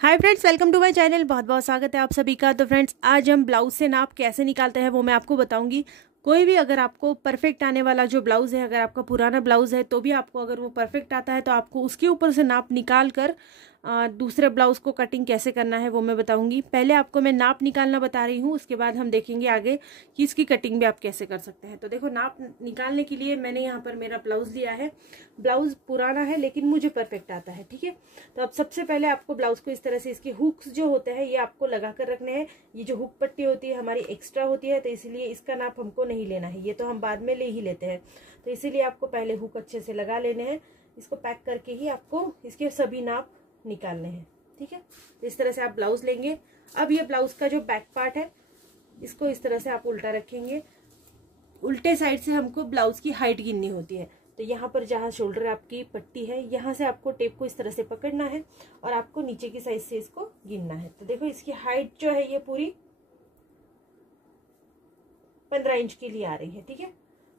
Hi friends, welcome to my channel. बहुत बहुत स्वागत है आप सभी का। तो फ्रेंड्स, आज हम ब्लाउज से नाप कैसे निकालते हैं वो मैं आपको बताऊंगी। कोई भी अगर आपको परफेक्ट आने वाला जो ब्लाउज है, अगर आपका पुराना ब्लाउज है तो भी आपको अगर वो परफेक्ट आता है तो आपको उसके ऊपर से नाप निकाल कर दूसरे ब्लाउज को कटिंग कैसे करना है वो मैं बताऊंगी। पहले आपको मैं नाप निकालना बता रही हूँ, उसके बाद हम देखेंगे आगे कि इसकी कटिंग भी आप कैसे कर सकते हैं। तो देखो, नाप निकालने के लिए मैंने यहाँ पर मेरा ब्लाउज लिया है। ब्लाउज पुराना है लेकिन मुझे परफेक्ट आता है, ठीक है। तो अब सबसे पहले आपको ब्लाउज को इस तरह से इसके हुक्स जो होते हैं ये आपको लगा कर रखने हैं। ये जो हुक पट्टी होती है हमारी एक्स्ट्रा होती है, तो इसीलिए इसका नाप हमको नहीं लेना है, ये तो हम बाद में ले ही लेते हैं। तो इसीलिए आपको पहले हुक अच्छे से लगा लेने हैं। इसको पैक करके ही आपको इसके सभी नाप निकालने हैं, ठीक है। तो इस तरह से आप ब्लाउज लेंगे। अब ये ब्लाउज का जो बैक पार्ट है इसको इस तरह से आप उल्टा रखेंगे। उल्टे साइड से हमको ब्लाउज की हाइट गिननी होती है। तो यहाँ पर जहाँ शोल्डर आपकी पट्टी है यहाँ से आपको टेप को इस तरह से पकड़ना है और आपको नीचे की साइड से इसको गिनना है। तो देखो, इसकी हाइट जो है ये पूरी 15 इंच के लिए आ रही है, ठीक है।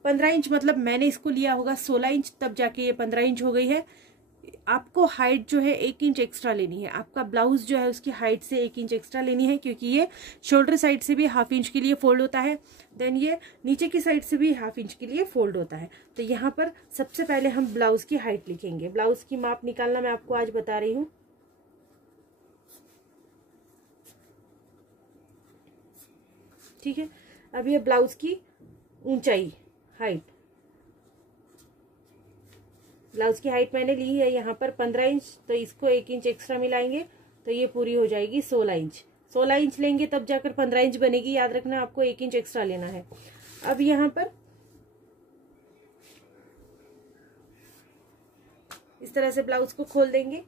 15 इंच मतलब मैंने इसको लिया होगा 16 इंच, तब जाके ये 15 इंच हो गई है। आपको हाइट जो है 1 इंच एक्स्ट्रा लेनी है। आपका ब्लाउज जो है उसकी हाइट से 1 इंच एक्स्ट्रा लेनी है, क्योंकि ये शोल्डर साइड से भी ½ इंच के लिए फोल्ड होता है, देन ये नीचे की साइड से भी ½ इंच के लिए फोल्ड होता है। तो यहाँ पर सबसे पहले हम ब्लाउज की हाइट लिखेंगे। ब्लाउज की माप निकालना मैं आपको आज बता रही हूँ, ठीक है। अब ये ब्लाउज की ऊंचाई हाइट, ब्लाउज की हाइट मैंने ली है यहाँ पर 15 इंच, तो इसको 1 इंच एक्स्ट्रा मिलाएंगे तो ये पूरी हो जाएगी 16 इंच। 16 इंच लेंगे तब जाकर 15 इंच बनेगी, याद रखना आपको 1 इंच एक्स्ट्रा लेना है। अब यहाँ पर इस तरह से ब्लाउज को खोल देंगे।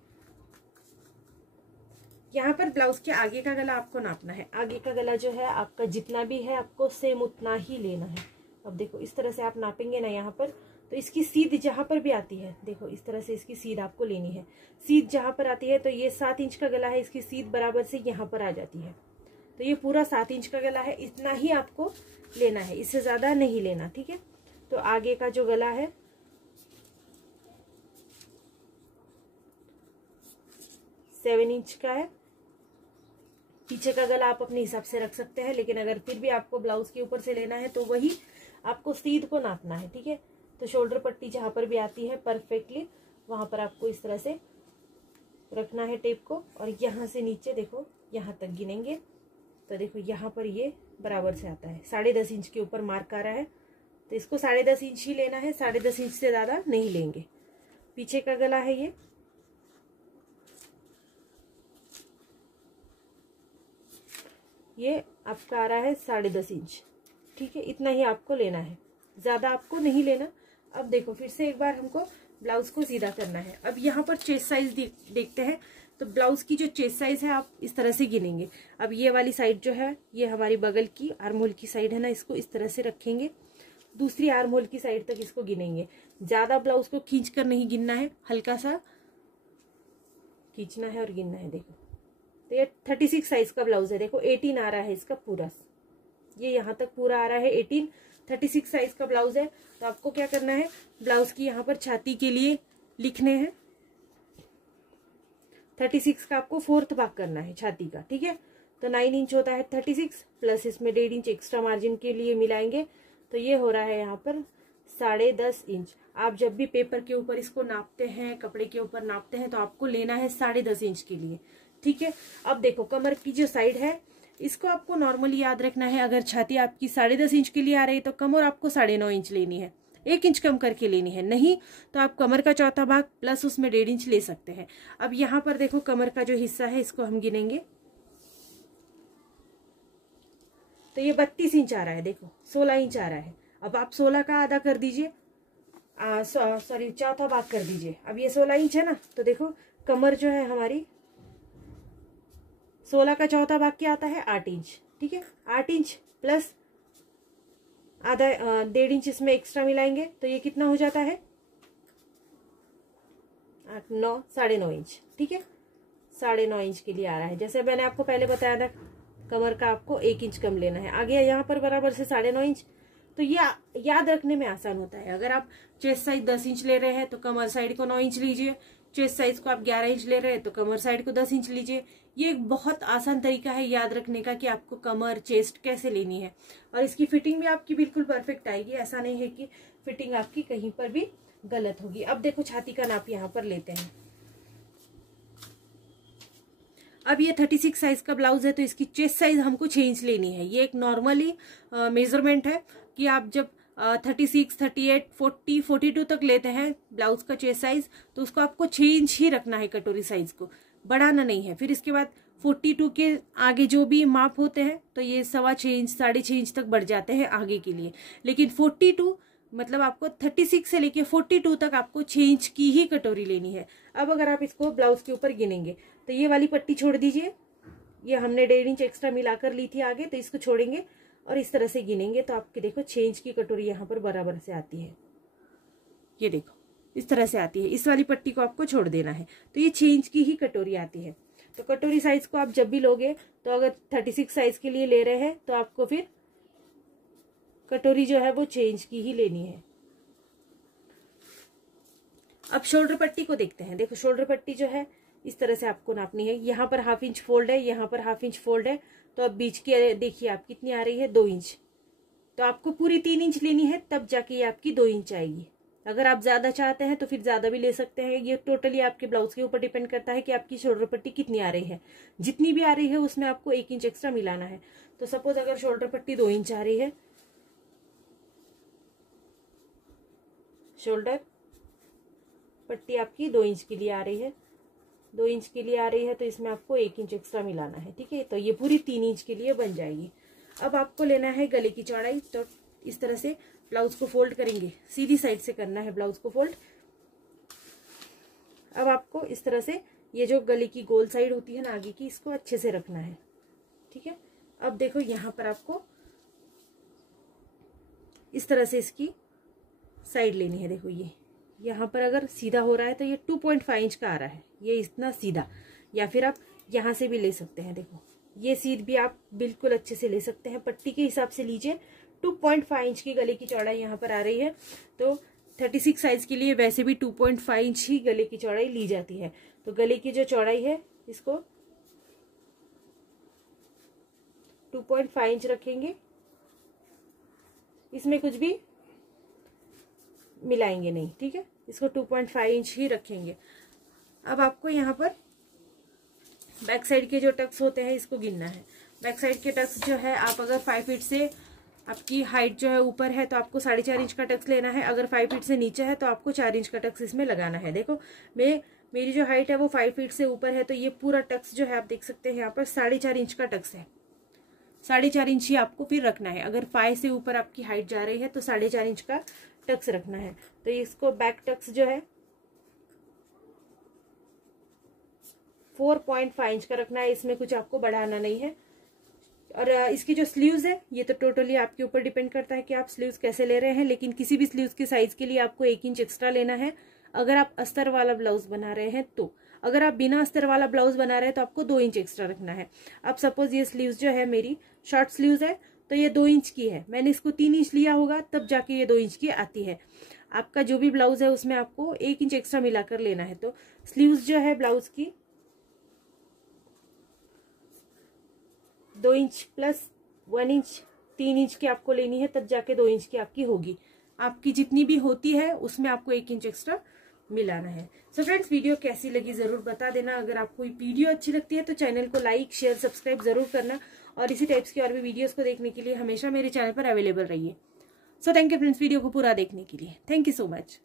यहाँ पर ब्लाउज के आगे का गला आपको नापना है। आगे का गला जो है आपका जितना भी है आपको सेम उतना ही लेना है। अब देखो, इस तरह से आप नापेंगे ना यहाँ पर, तो इसकी सीध जहां पर भी आती है, देखो इस तरह से इसकी सीध आपको लेनी है। सीध जहां पर आती है तो ये 7 इंच का गला है, इसकी सीध बराबर से यहाँ पर आ जाती है। तो ये पूरा 7 इंच का गला है, इतना ही आपको लेना है, इससे ज्यादा नहीं लेना, ठीक है। तो आगे का जो गला है 7 इंच का है। पीछे का गला आप अपने हिसाब से रख सकते हैं, लेकिन अगर फिर भी आपको ब्लाउज के ऊपर से लेना है तो वही आपको सीध को नापना है, ठीक है। तो शोल्डर पट्टी जहां पर भी आती है परफेक्टली वहां पर आपको इस तरह से रखना है टेप को, और यहाँ से नीचे देखो यहाँ तक गिनेंगे। तो देखो यहाँ पर ये बराबर से आता है, 10.5 इंच के ऊपर मार्क आ रहा है, तो इसको 10.5 इंच ही लेना है, 10.5 इंच से ज्यादा नहीं लेंगे। पीछे का गला है ये आपका आ रहा है 10.5 इंच, ठीक है। इतना ही आपको लेना है, ज्यादा आपको नहीं लेना। अब देखो, फिर से एक बार हमको ब्लाउज को सीधा करना है। अब यहाँ पर चेस्ट साइज देखते हैं। तो ब्लाउज की जो चेस्ट साइज है आप इस तरह से गिनेंगे। अब ये वाली साइड जो है ये हमारी बगल की आर्म होल की साइड है ना, इसको इस तरह से रखेंगे। दूसरी आर्म होल की साइड तक इसको गिनेंगे। ज्यादा ब्लाउज को खींच कर नहीं गिनना है, हल्का सा खींचना है और गिनना है। देखो, तो ये 36 साइज का ब्लाउज है। देखो 18 आ रहा है इसका पूरा, ये यहाँ तक पूरा आ रहा है 18। 36 साइज का ब्लाउज है। तो आपको क्या करना है, ब्लाउज की यहाँ पर छाती के लिए लिखने हैं 36 का आपको 4th भाग करना है छाती का, ठीक है। तो 9 इंच होता है 36, प्लस इसमें 1.5 इंच एक्स्ट्रा मार्जिन के लिए मिलाएंगे, तो ये हो रहा है यहाँ पर 10.5 इंच। आप जब भी पेपर के ऊपर इसको नापते हैं, कपड़े के ऊपर नापते हैं, तो आपको लेना है 10.5 इंच के लिए, ठीक है। अब देखो, कमर की जो साइड है इसको आपको नॉर्मली याद रखना है। अगर छाती आपकी 10.5 इंच के लिए आ रही है तो कमर आपको 9.5 इंच लेनी है, 1 इंच कम करके लेनी है। नहीं तो आप कमर का चौथा भाग प्लस उसमें 1.5 इंच ले सकते हैं। अब यहाँ पर देखो, कमर का जो हिस्सा है इसको हम गिनेंगे, तो ये 32 इंच आ रहा है। देखो 16 इंच आ रहा है। अब आप 16 का आधा कर दीजिए, सॉरी चौथा भाग कर दीजिए। अब ये 16 इंच है ना, तो देखो कमर जो है हमारी 16 का चौथा भाग क्या आता है 8 इंच, ठीक है। 8 इंच प्लस आधा 1.5 इंच इसमें एक्स्ट्रा मिलाएंगे, तो ये कितना हो जाता है 8, 9, 9.5 इंच, ठीक है। 9.5 इंच के लिए आ रहा है। जैसे मैंने आपको पहले बताया था, कमर का आपको 1 इंच कम लेना है। आगे यहाँ पर बराबर से 9.5 इंच। तो ये याद रखने में आसान होता है। अगर आप चेस्ट साइज 10 इंच ले रहे हैं तो कमर साइड को 9 इंच लीजिए, चेस्ट साइज को आप 11 इंच ले रहे हैं तो कमर साइड को 10 इंच लीजिए। ये एक बहुत आसान तरीका है याद रखने का कि आपको कमर चेस्ट कैसे लेनी है, और इसकी फिटिंग भी आपकी बिल्कुल परफेक्ट आएगी। ऐसा नहीं है कि फिटिंग आपकी कहीं पर भी गलत होगी। अब देखो छाती का नाप यहाँ पर लेते हैं। अब ये 36 साइज का ब्लाउज है तो इसकी चेस्ट साइज हमको 6 इंच लेनी है। ये एक नॉर्मली मेजरमेंट है कि आप जब 36, 38, 40, 42 तक लेते हैं ब्लाउज का चेस्ट साइज तो उसको आपको 6 इंच ही रखना है, कटोरी साइज को बढ़ाना नहीं है। फिर इसके बाद 42 के आगे जो भी माप होते हैं तो ये 6.25 इंच 6.5 इंच तक बढ़ जाते हैं आगे के लिए। लेकिन 42 मतलब आपको 36 से लेके 42 तक आपको 6 इंच की ही कटोरी लेनी है। अब अगर आप इसको ब्लाउज के ऊपर गिनेंगे तो ये वाली पट्टी छोड़ दीजिए, ये हमने 1.5 इंच एक्स्ट्रा मिलाकर ली थी आगे, तो इसको छोड़ेंगे और इस तरह से गिनेंगे तो आपके देखो 6 इंच की कटोरी यहाँ पर बराबर से आती है। ये देखो इस तरह से आती है। इस वाली पट्टी को आपको छोड़ देना है तो ये 6 इंच की ही कटोरी आती है। तो कटोरी साइज को आप जब भी लोगे तो अगर 36 साइज के लिए ले रहे हैं तो आपको फिर कटोरी जो है वो 6 इंच की ही लेनी है। अब शोल्डर पट्टी को देखते हैं। देखो शोल्डर पट्टी जो है इस तरह से आपको नापनी है। यहाँ पर 1/2 इंच फोल्ड है, यहाँ पर 1/2 इंच फोल्ड है, तो अब बीच की देखिए आप कितनी आ रही है 2 इंच। तो आपको पूरी 3 इंच लेनी है तब जाके ये आपकी 2 इंच आएगी। अगर आप ज्यादा चाहते हैं तो फिर ज्यादा भी ले सकते हैं। ये टोटली आपके ब्लाउज के ऊपर डिपेंड करता है कि आपकी शोल्डर पट्टी कितनी आ रही है। जितनी भी आ रही है उसमें आपको 1 इंच एक्स्ट्रा मिलाना है। तो सपोज अगर शोल्डर पट्टी 2 इंच आ रही है, शोल्डर पट्टी आपकी 2 इंच के लिए आ रही है, 2 इंच के लिए आ रही है तो इसमें आपको 1 इंच एक्स्ट्रा मिलाना है। ठीक है, तो ये पूरी 3 इंच के लिए बन जाएगी। अब आपको लेना है गले की चौड़ाई, तो इस तरह से ब्लाउज को फोल्ड करेंगे, सीधी साइड से करना है ब्लाउज को फोल्ड। अब आपको इस तरह से ये जो गले की गोल साइड होती है ना आगे की, इसको अच्छे से रखना है। ठीक है, अब देखो यहाँ पर आपको इस तरह से इसकी साइड लेनी है। देखो ये यहाँ पर अगर सीधा हो रहा है तो ये 2.5 इंच का आ रहा है, ये इतना सीधा, या फिर आप यहाँ से भी ले सकते हैं। देखो ये सीध भी आप बिल्कुल अच्छे से ले सकते हैं, पट्टी के हिसाब से लीजिए। 2.5 इंच की गले की चौड़ाई यहाँ पर आ रही है, तो 36 साइज के लिए वैसे भी 2.5 इंच ही गले की चौड़ाई ली जाती है। तो गले की जो चौड़ाई है इसको 2.5 इंच रखेंगे, इसमें कुछ भी मिलाएंगे नहीं। ठीक है, इसको 2.5 इंच ही रखेंगे। अब आपको यहाँ पर बैक साइड के जो टक्स होते हैं इसको गिनना है। बैक साइड के टक्स जो है, आप अगर 5 फीट से आपकी हाइट जो है ऊपर है तो आपको 4.5 इंच का टक्स लेना है। अगर 5 फीट से नीचे है तो आपको 4 इंच का टक्स इसमें लगाना है। देखो मेरी जो हाइट है वो 5 फीट से ऊपर है, तो ये पूरा टक्स जो है आप देख सकते हैं यहाँ पर 4.5 इंच का टक्स है। 4.5 इंच ही आपको फिर रखना है। अगर 5 से ऊपर आपकी हाइट जा रही है तो 4.5 इंच का टक्स रखना है। तो इसको बैक टक्स जो है 4.5 इंच का रखना है, इसमें कुछ आपको बढ़ाना नहीं है। और इसकी जो स्लीव्स है ये तो टोटली आपके ऊपर डिपेंड करता है कि आप स्लीव्स कैसे ले रहे हैं, लेकिन किसी भी स्लीव्स के साइज के लिए आपको 1 इंच एक्स्ट्रा लेना है अगर आप अस्तर वाला ब्लाउज बना रहे हैं तो। अगर आप बिना अस्तर वाला ब्लाउज बना रहे हैं तो आपको 2 इंच एक्स्ट्रा रखना है। अब सपोज ये स्लीव्स जो है मेरी शॉर्ट स्लीव्स है तो ये 2 इंच की है, मैंने इसको 3 इंच लिया होगा तब जाके ये 2 इंच की आती है। आपका जो भी ब्लाउज है उसमें आपको 1 इंच एक्स्ट्रा मिलाकर लेना है। तो स्लीव्स जो है ब्लाउज की 2 इंच प्लस 1 इंच 3 इंच की आपको लेनी है, तब जाके 2 इंच की आपकी होगी। आपकी जितनी भी होती है उसमें आपको 1 इंच एक्स्ट्रा मिलाना है। सो फ्रेंड्स, वीडियो कैसी लगी जरूर बता देना। अगर आपको वीडियो अच्छी लगती है तो चैनल को लाइक शेयर सब्सक्राइब जरूर करना, और इसी टाइप्स की और भी वीडियोस को देखने के लिए हमेशा मेरे चैनल पर अवेलेबल रहिए। So thank you friends video को पूरा देखने के लिए। Thank you so much.